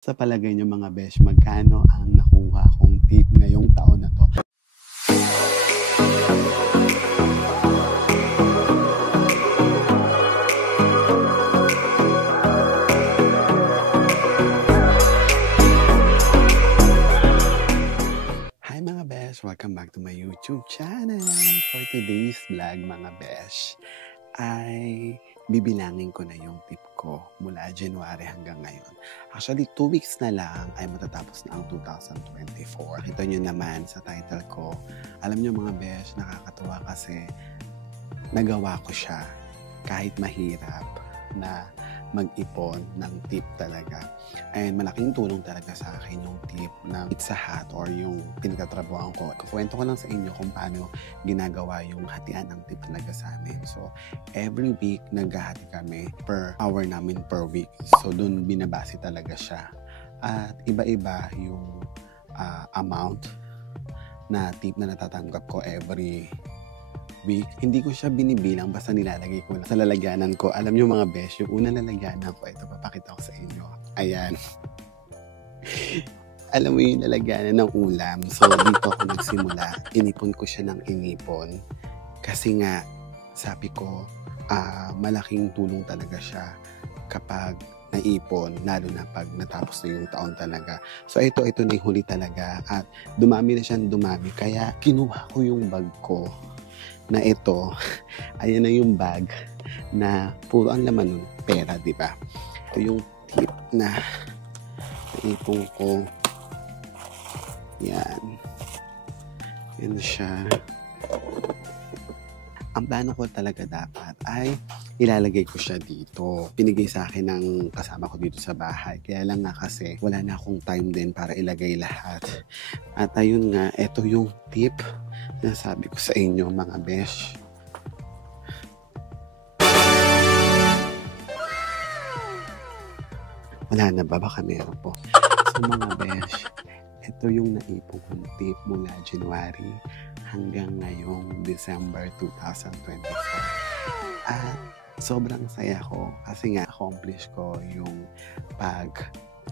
Sa palagay niyo mga besh, magkano ang nakuha kong tip ngayong taon na 'to? Hi mga besh! Welcome back to my YouTube channel. For today's vlog mga besh, ay bibilangin ko na yung tip ko mula January hanggang ngayon. Actually, 2 weeks na lang ay matatapos na ang 2024. Kita nyo naman sa title ko. Alam nyo mga besh, nakakatuwa kasi nagawa ko siya kahit mahirap na mag-ipon ng tip talaga. And malaking tulong talaga sa akin yung tip na Pizza Hut or yung pinagtatrabuhan ko. Kukwento ko lang sa inyo kung paano ginagawa yung hatian ng tip talaga sa amin. So, every week naghahati kami per hour namin per week. So, dun binabase talaga siya. At iba-iba yung amount na tip na natatanggap ko every week. Hindi ko siya binibilang, basta nilalagay ko lang sa lalagyanan ko. Alam nyo mga besh, yung unang lalagyanan ko, ito papakita ko sa inyo. Ayan. Alam mo yung lalagyanan ng ulam. So, dito ako nagsimula. Inipon ko siya ng inipon. Kasi nga, sabi ko, malaking tulong talaga siya kapag naipon, lalo na pag natapos na yung taon talaga. So, ito na yung huli talaga. At dumami na siyang dumami. Kaya, kinuha ko yung bag ko na ito. Ayan na yung bag na puro ang laman nun, pera, di ba? Ito yung tip na naipon ko. Yan. Yan siya. Ang plano ko talaga dapat ay ilalagay ko siya dito. Pinigay sa akin ng kasama ko dito sa bahay. Kaya lang nga kasi wala na akong time din para ilagay lahat. At ayun nga, ito yung tip na sabi ko sa inyo mga besh. Wala na ba? Baka meron po. So mga besh, ito yung naipong kong tip mula January hanggang ngayong December 2024. At sobrang saya ko kasi nga accomplish ko yung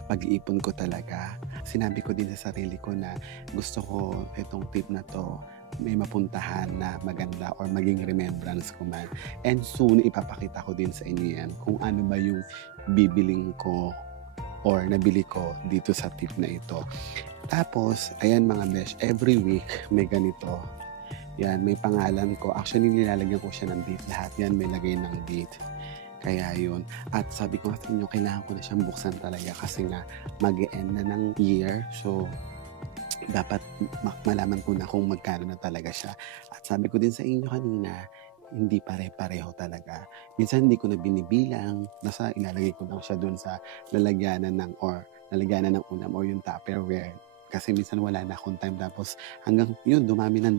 pag-iipon ko talaga. Sinabi ko din sa sarili ko na gusto ko itong tip na to may mapuntahan na maganda or maging remembrance ko man. And soon, ipapakita ko din sa inyo yan kung ano ba yung bibiling ko or nabili ko dito sa tip na ito. Tapos, ayan mga besh, every week may ganito. Yan, may pangalan ko. Actually, nilalagyan ko siya ng date. Lahat yan may lagay ng date. Kaya yun. At sabi ko sa inyo, kailangan ko na siyang buksan talaga kasi nga mag-e-end na ng year. So, dapat malaman ko na kung magkano na talaga siya. At sabi ko din sa inyo kanina, hindi pare-pareho talaga. Minsan hindi ko na binibilang, basta ilalagay ko lang siya dun sa lalagyanan ng ulam or yung Tupperware. Kasi minsan wala na akong time tapos hanggang yun, dumami na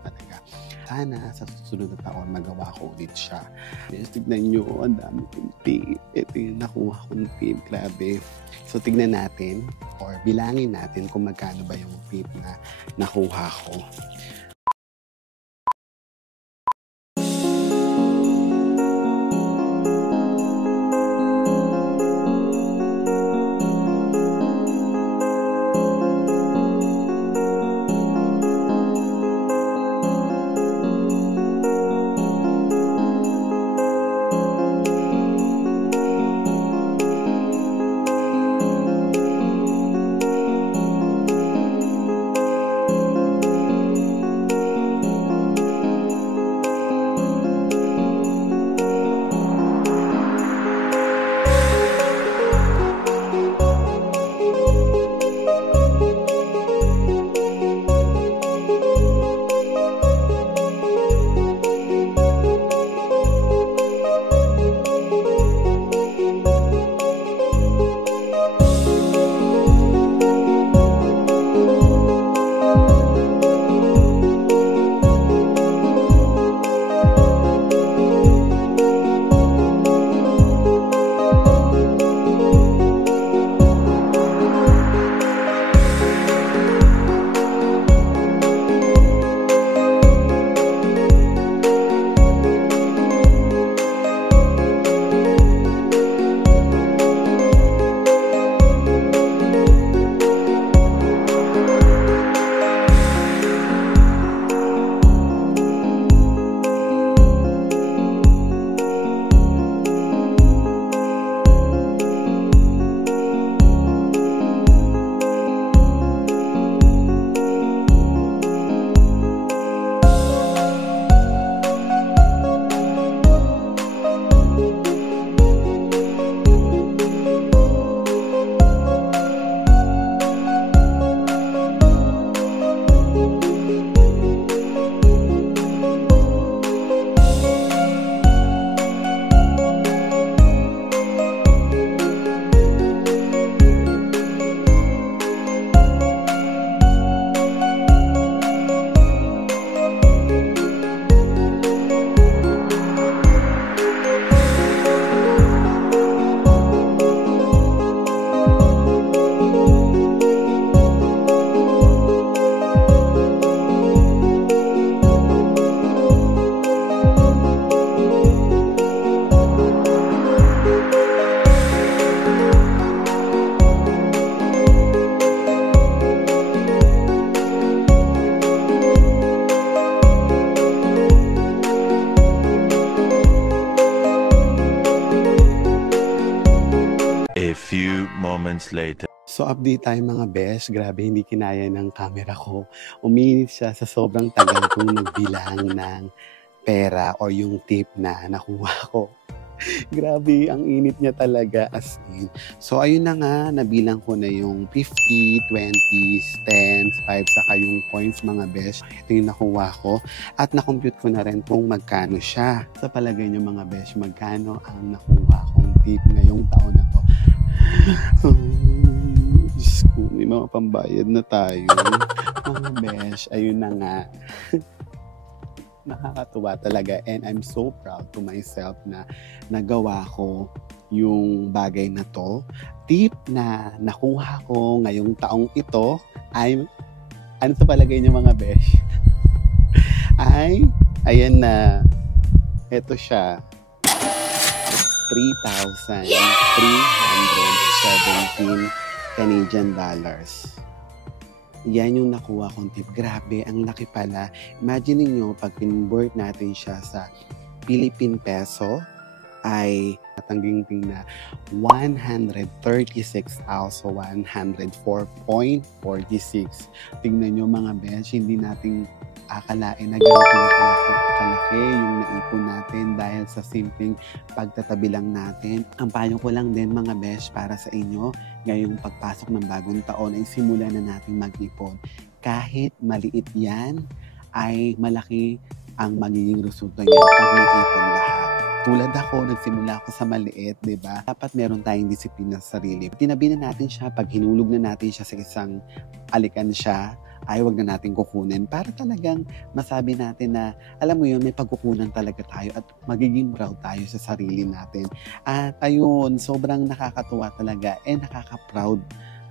talaga. Sana sa susunod na taon magawa ko ulit siya. Yes, tignan nyo, ang dami kong tip. Ito yung nakuha kong tip, grabe. So tignan natin or bilangin natin kung magkano ba yung tip na nakuha ko. moments later. So update tayo mga besh, grabe hindi kinaya ng camera ko. Uminit siya sa sobrang tagal kong nagbilang ng pera or yung tip na nakuha ko. Grabe, ang init niya talaga as in. So ayun na nga, nabilang ko na yung 50, 20s, 10s, 5, saka yung coins mga besh. Ito yung nakuha ko. At nakompute ko na rin kung magkano siya. Sa palagay niyo mga besh, magkano ang nakuha kong tip ngayong taon na to? Diyos ko, may mga pambayad na tayo. Mga besh, ayun na nga. Nakakatuwa talaga and I'm so proud to myself na nagawa ko yung bagay na to. Tip na nakuha ko ngayong taong ito ay, ano sa palagay niyo mga besh? Ay, ayan na. Ito siya. 3,317 Canadian dollars. Yan yung nakuha kong tip. Grabe, ang laki pala. Imagine niyo pag convert natin siya sa Philippine peso, ay natangging na 136,104.46. Tingnan nyo mga besh, hindi natin akalain na ganito na kalaki yung naipon natin dahil sa simpleng pagtatabi lang natin. Ang payo ko lang din mga besh para sa inyo, ngayong pagpasok ng bagong taon ay simulan na natin mag-ipon. Kahit maliit yan, ay malaki ang magiging resulta niya pag mag-ipon lahat. Tulad ako, nagsimula ako sa maliit, di ba? Dapat meron tayong disiplina sa sarili. Tinabi na natin siya, pag hinulog na natin siya sa isang alikansya, ay wag na natin kukunin para talagang masabi natin na, alam mo yun, may pagkukunan talaga tayo at magiging proud tayo sa sarili natin. At ayun, sobrang nakakatuwa talaga and nakaka-proud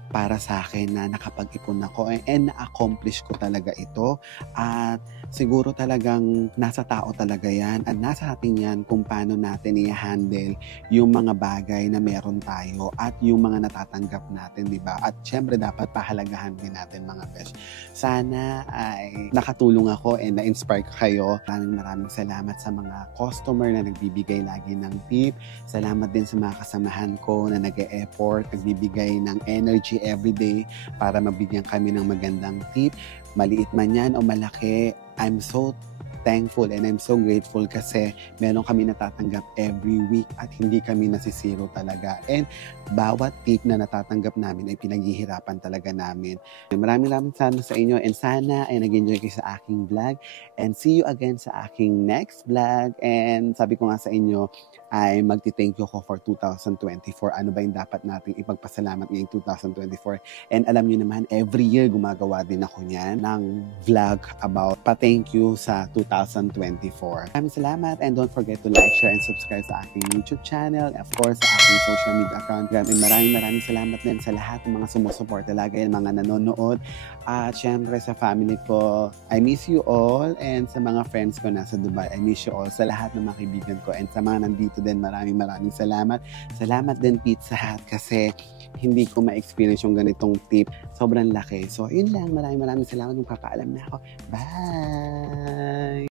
para sa akin na nakapag-ipon ako and na-accomplish ko talaga ito. At siguro talagang nasa tao talaga yan at nasa atin yan kung paano natin i-handle yung mga bagay na meron tayo at yung mga natatanggap natin, di ba? At syempre dapat pahalagahan din natin mga besh. Sana ay nakatulong ako and na-inspire ko kayo. Maraming salamat sa mga customer na nagbibigay lagi ng tip. Salamat din sa mga kasamahan ko na nag-e-effort, nagbibigay ng energy everyday para mabigyan kami ng magandang tip. Maliit man yan o malaki, I'm so thankful and I'm so grateful kasi meron kami natatanggap every week at hindi kami nasisiro talaga. And bawat tip na natatanggap namin ay pinaghihirapan talaga namin. Maraming salamat sa inyo and sana ay nag-enjoy kayo sa aking vlog and see you again sa aking next vlog. And sabi ko nga sa inyo ay magti-thank you ko for 2024. Ano ba yung dapat nating ipagpasalamat ngayong 2024? And alam niyo naman, every year gumagawa din ako niyan ng vlog about pa-thank you sa 2024. Maraming salamat and don't forget to like, share, and subscribe sa aking YouTube channel. Of course, sa aking social media account. And maraming salamat din sa lahat ng mga sumusuporta lagi, mga nanonood. At syempre sa family ko, I miss you all. And sa mga friends ko nasa Dubai, I miss you all. Sa lahat ng mga kaibigan ko and sa mga nandito din, maraming salamat. Salamat din Pizza Hut kasi hindi ko ma-experience yung ganitong tip. Sobrang laki. So, yun lang. Maraming salamat kung papaalam na ako. Bye!